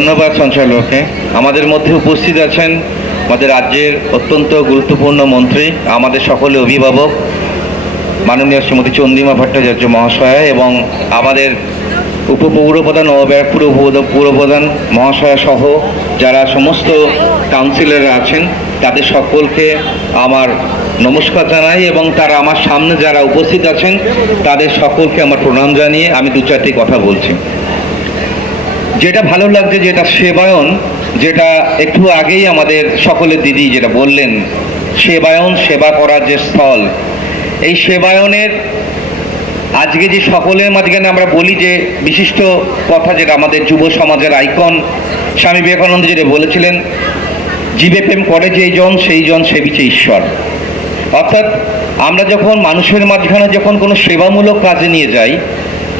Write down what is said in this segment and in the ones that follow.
ধন্যবাদ সঞ্চালককে আমাদের মধ্যে উপস্থিত আছেন আমাদের রাজ্যের অত্যন্ত গুরুত্বপূর্ণ মন্ত্রী, আমাদের সকলে অভিভাবক, মাননীয় শ্রীমতী চন্দ্রিমা ভট্টাচার্য মহাশয়া এবং আমাদের উপপৌরপ্রধান ও ব্যারাকপুর পৌরপ্রধান মহাশয়া সহ যারা সমস্ত কাউন্সিলররা আছেন, তাদের সকলকে আমার নমস্কার জানাই এবং তারা আমার সামনে যারা উপস্থিত আছেন, তাদের সকলকে আমার প্রণাম জানিয়ে আমি দু চারটি কথা বলছি। যেটা ভালো লাগছে, যেটা সেবায়ন, যেটা একটু আগেই আমাদের সকলের দিদি যেটা বললেন, সেবায়ন সেবা করার যে স্থল। এই সেবায়নের আজকে যে সকলের মাঝখানে আমরা বলি যে বিশিষ্ট কথা যেটা আমাদের যুব সমাজের আইকন, স্বামী বিবেকানন্দ যেটা বলেছিলেন, জীবে প্রেম করে যেই জন, সেই জন সেবিছে ঈশ্বর। অর্থাৎ আমরা যখন মানুষের মাঝখানে যখন কোনো সেবামূলক কাজে নিয়ে যাই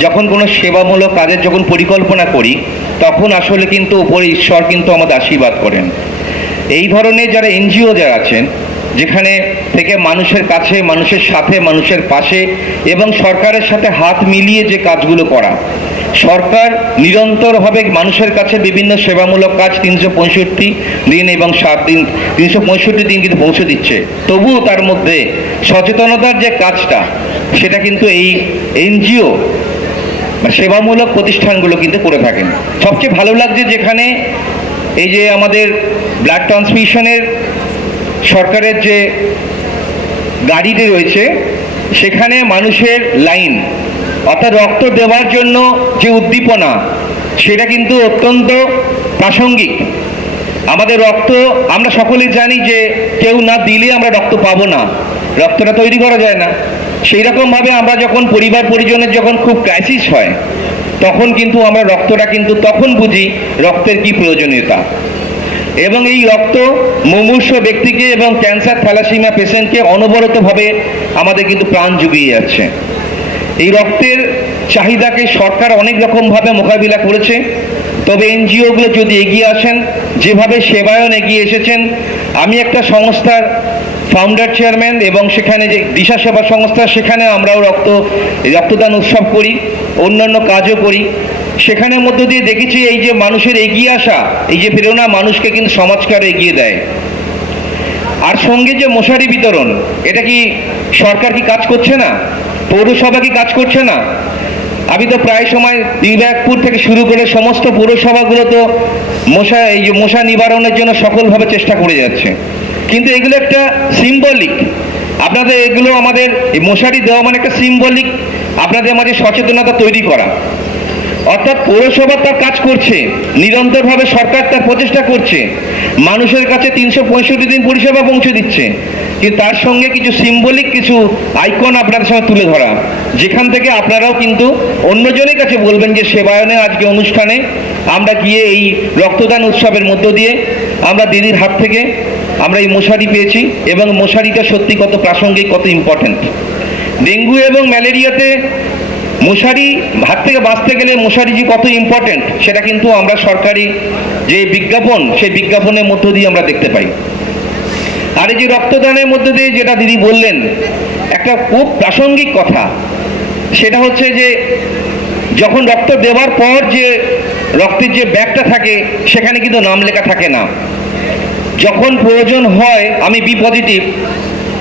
যখন কোনো সেবামূলক কাজের যখন পরিকল্পনা করি, তখন আসলে কিন্তু উপরে ঈশ্বর কিন্তু আমাদের আশীর্বাদ করেন। এই ধরনের যারা এনজিও যারা আছেন, যেখানে থেকে মানুষের কাছে, মানুষের সাথে, মানুষের পাশে এবং সরকারের সাথে হাত মিলিয়ে যে কাজগুলো করা, সরকার নিরন্তরভাবে মানুষের কাছে বিভিন্ন সেবামূলক কাজ তিনশো পঁয়ষট্টি দিন এবং সাত দিন, তিনশো পঁয়ষট্টি দিন কিন্তু পৌঁছে দিচ্ছে। তবুও তার মধ্যে সচেতনতার যে কাজটা, সেটা কিন্তু এই এনজিও সেবামূলক প্রতিষ্ঠানগুলো কিন্তু করে থাকেন। সবচেয়ে ভালো লাগছে যেখানে এই যে আমাদের ব্লাড ট্রান্সমিশনের সরকারের যে গাড়িটি রয়েছে, সেখানে মানুষের লাইন, অর্থাৎ রক্ত দেওয়ার জন্য যে উদ্দীপনা, সেটা কিন্তু অত্যন্ত প্রাসঙ্গিক। আমাদের রক্ত, আমরা সকলেই জানি যে কেউ না দিলে আমরা রক্ত পাবো না। রক্তটা তৈরি করা যায় না। সেই রকমভাবে আমরা যখন পরিবার পরিজনের যখন খুব ক্রাইসিস হয়, তখন কিন্তু আমরা রক্তটা কিন্তু তখন বুঝি রক্তের কি প্রয়োজনীয়তা। এবং এই রক্ত মুমূর্ষ ব্যক্তিকে এবং ক্যান্সার থ্যালাসিমিয়া পেশেন্টকে অনবরতভাবে আমাদের কিন্তু প্রাণ জুগিয়ে যাচ্ছে। এই রক্তের চাহিদাকে সরকার অনেক রকমভাবে মোকাবিলা করেছে। তবে এনজিওগুলো যদি এগিয়ে আসেন, যেভাবে সেবায়ন এগিয়ে এসেছেন, আমি একটা সংস্থার ফাউন্ডার চেয়ারম্যান এবং সেখানে যে দিশা সেবা সংস্থা সেখানে আমরাও রক্ত, রক্তদান উৎসব করি, অন্যান্য কাজও করি। সেখানের মধ্য দিয়ে দেখেছি এই যে মানুষের এগিয়ে আসা, এই যে প্রেরণা মানুষকে কিন্তু সমাজকে আরও এগিয়ে দেয়। আর সঙ্গে যে মশারি বিতরণ, এটা কি সরকার কি কাজ করছে না? পৌরসভা কি কাজ করছে না? আমি তো প্রায় সময় দিবাকপুর থেকে শুরু করে সমস্ত পৌরসভাগুলো তো মশা, এই যে মশা নিবারণের জন্য সকলভাবে চেষ্টা করে যাচ্ছে। কিন্তু এগুলো একটা সিম্বলিক আপনাদের এগুলো আমাদের এই মশারি দেওয়া মানে একটা সিম্বলিক আপনাদের মাঝে সচেতনতা তৈরি করা। অর্থাৎ পৌরসভা তার কাজ করছে, নিরন্তরভাবে সরকার তার প্রচেষ্টা করছে। মানুষের কাছে তিনশো পঁয়ষট্টি দিন পরিষেবা পৌঁছে দিচ্ছে। কিন্তু তার সঙ্গে কিছু সিম্বলিক কিছু আইকন আপনাদের সঙ্গে তুলে ধরা। যেখান থেকে আপনারাও কিন্তু অন্যজনের কাছে বলবেন যে, সেবায়নে আজকে অনুষ্ঠানে আমরা গিয়ে এই রক্তদান উৎসবের মধ্য দিয়ে আমরা দিদির হাত থেকে আমরা এই মশারি পেয়েছি এবং মশারিটা সত্যি কত প্রাসঙ্গিক, কত ইম্পর্টেন্ট ডেঙ্গু এবং ম্যালেরিয়াতে মশারি হাত থেকে বাঁচতে গেলে মশারি যে কত ইম্পর্ট্যান্ট সেটা কিন্তু আমরা সরকারি যে বিজ্ঞাপন, সেই বিজ্ঞাপনের মধ্য দিয়ে আমরা দেখতে পাই। আর এই যে রক্তদানের মধ্যে দিয়ে যেটা দিদি বললেন, একটা খুব প্রাসঙ্গিক কথা। সেটা হচ্ছে যে যখন রক্ত দেওয়ার পর যে রক্তের যে ব্যাগটা থাকে, সেখানে কিন্তু নাম লেখা থাকে না। যখন প্রয়োজন হয়, আমি বি পজিটিভ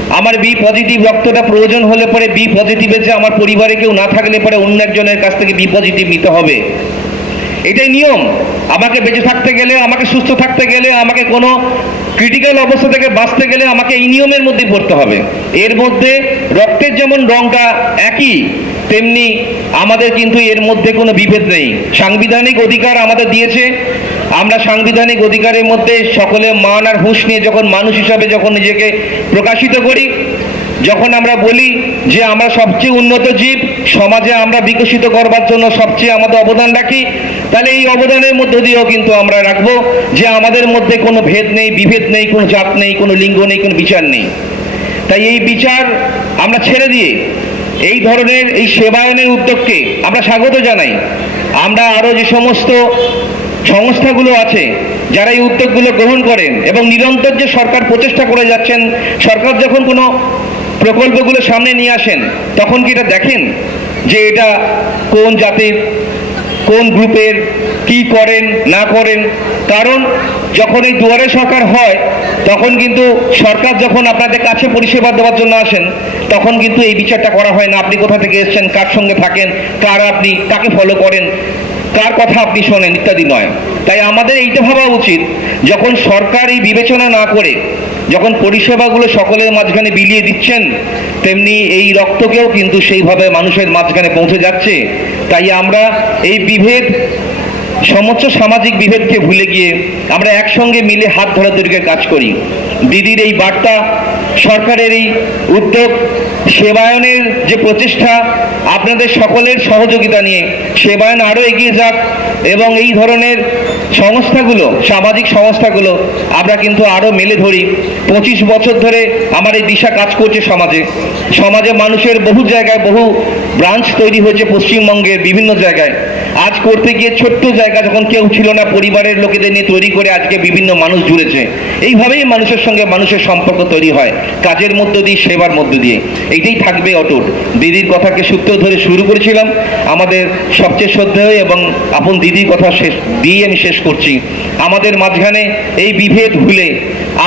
আমার বি পজিটিভ রক্তটা প্রয়োজন হলে পরে বি পজিটিভে যে আমার পরিবারে কেউ না থাকলে পরে অন্য একজনের কাছ থেকে বি পজিটিভ নিতে হবে। এটাই নিয়ম। আমাকে বেঁচে থাকতে গেলে, আমাকে সুস্থ থাকতে গেলে, আমাকে কোনো ক্রিটিক্যাল অবস্থা থেকে বাঁচতে গেলে আমাকে এই নিয়মের মধ্যে পড়তে হবে। এর মধ্যে রক্তের যেমন রংটা একই, তেমনি আমাদের কিন্তু এর মধ্যে কোনো বিভেদ নেই। সাংবিধানিক অধিকার আমাদের দিয়েছে। আমরা সাংবিধানিক অধিকারের মধ্যে সকলে মান আর হুঁশ নিয়ে যখন মানুষ হিসাবে যখন নিজেকে প্রকাশিত করি, যখন আমরা বলি যে আমরা সবচেয়ে উন্নত জীব, সমাজে আমরা বিকশিত করবার জন্য সবচেয়ে আমাদের অবদান রাখি তাহলে এই অবদানের মধ্য দিয়েও কিন্তু আমরা রাখব যে আমাদের মধ্যে কোনো ভেদ নেই, বিভেদ নেই, কোনো জাত নেই, কোনো লিঙ্গ নেই, কোনো বিচার নেই। তাই এই বিচার আমরা ছেড়ে দিয়ে এই ধরনের, এই সেবায়নের উদ্যোগকে আমরা স্বাগত জানাই। আমরা আরও যে সমস্ত সংস্থাগুলো আছে যারা এই উদ্যোগগুলো গ্রহণ করেন এবং নিরন্তর যে সরকার প্রচেষ্টা করে যাচ্ছেন, সরকার যখন কোনো প্রকল্পগুলো সামনে নিয়ে আসেন, তখন কি এটা দেখেন যে এটা কোন জাতির, কোন গ্রুপের, কি করেন, না করেন? কারণ যখন এই দুয়ারে সরকার হয়, তখন কিন্তু সরকার যখন আপনাদের কাছে পরিষেবা দেওয়ার জন্য আসেন, তখন কিন্তু এই বিচারটা করা হয় না, আপনি কোথা থেকে এসেছেন, কার সঙ্গে থাকেন, কার আপনি, কাকে ফলো করেন। কার কথা আপনি শোনেন ইত্যাদি নয়। তাই আমাদের এইটা ভাবা উচিত, যখন সরকার এই বিবেচনা না করে, যখন পরিষেবাগুলো সকলের মাঝখানে বিলিয়ে দিচ্ছেন, তেমনি এই রক্তকেও কিন্তু সেইভাবে মানুষের মাঝখানে পৌঁছে যাচ্ছে। তাই আমরা এই বিভেদ সমস্ত সামাজিক বিভেদকে ভুলে গিয়ে আমরা একসঙ্গে মিলে হাত ধরা ধরাধরিকে কাজ করি। দিদির এই বার্তা, সরকারের এই উদ্যোগ, সেবায়নের যে প্রচেষ্টা, আপনাদের সকলের সহযোগিতা নিয়ে সেবায়ন আরও এগিয়ে যাক এবং এই ধরনের সংস্থাগুলো, সামাজিক সংস্থাগুলো আমরা কিন্তু আরও মেলে ধরি। পঁচিশ বছর ধরে আমার এই দিশা কাজ করছে সমাজে। সমাজে মানুষের বহু জায়গায় বহু ব্রাঞ্চ তৈরি হয়েছে পশ্চিমবঙ্গের বিভিন্ন জায়গায়। আজ করতে গিয়ে ছোট্ট জায়গা যখন কেউ ছিল না, পরিবারের লোকেদের নিয়ে তৈরি করে আজকে বিভিন্ন মানুষ জুড়েছে। এইভাবেই মানুষের সঙ্গে মানুষের সম্পর্ক তৈরি হয়, কাজের মধ্য দিয়ে, সেবার মধ্য দিয়ে। এইটাই থাকবে অটুট। দিদির কথাকে সূত্র ধরে শুরু করেছিলাম। আমাদের সবচেয়ে শ্রদ্ধেয় এবং আপন দিদির কথা শেষ দিয়ে আমি শেষ করছি। আমাদের মাঝখানে এই বিভেদ ভুলে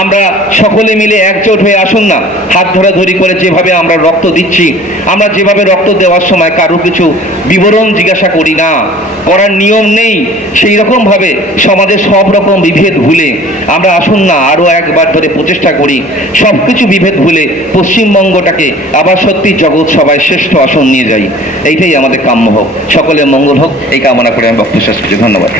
আমরা সকলে মিলে একজোট হয়ে আসুন না। হাত ধরাধরি করে যেভাবে আমরা রক্ত দিচ্ছি, আমরা যেভাবে রক্ত দেওয়ার সময় কারও কিছু বিবরণ জিজ্ঞাসা করি না। করার নিয়ম নেই, সেই রকমভাবে সমাজের সব রকম বিভেদ ভুলে আমরা আসুন না আরও একবার ধরে প্রচেষ্টা করি। সব কিছু বিভেদ ভুলে পশ্চিমবঙ্গটাকে আবার সত্যি জগৎ সবাই শ্রেষ্ঠ আসন নিয়ে যাই। এইটাই আমাদের কাম্য হোক। সকলের মঙ্গল হোক, এই কামনা করে আমি বক্তব্য শেষ করছি। ধন্যবাদ।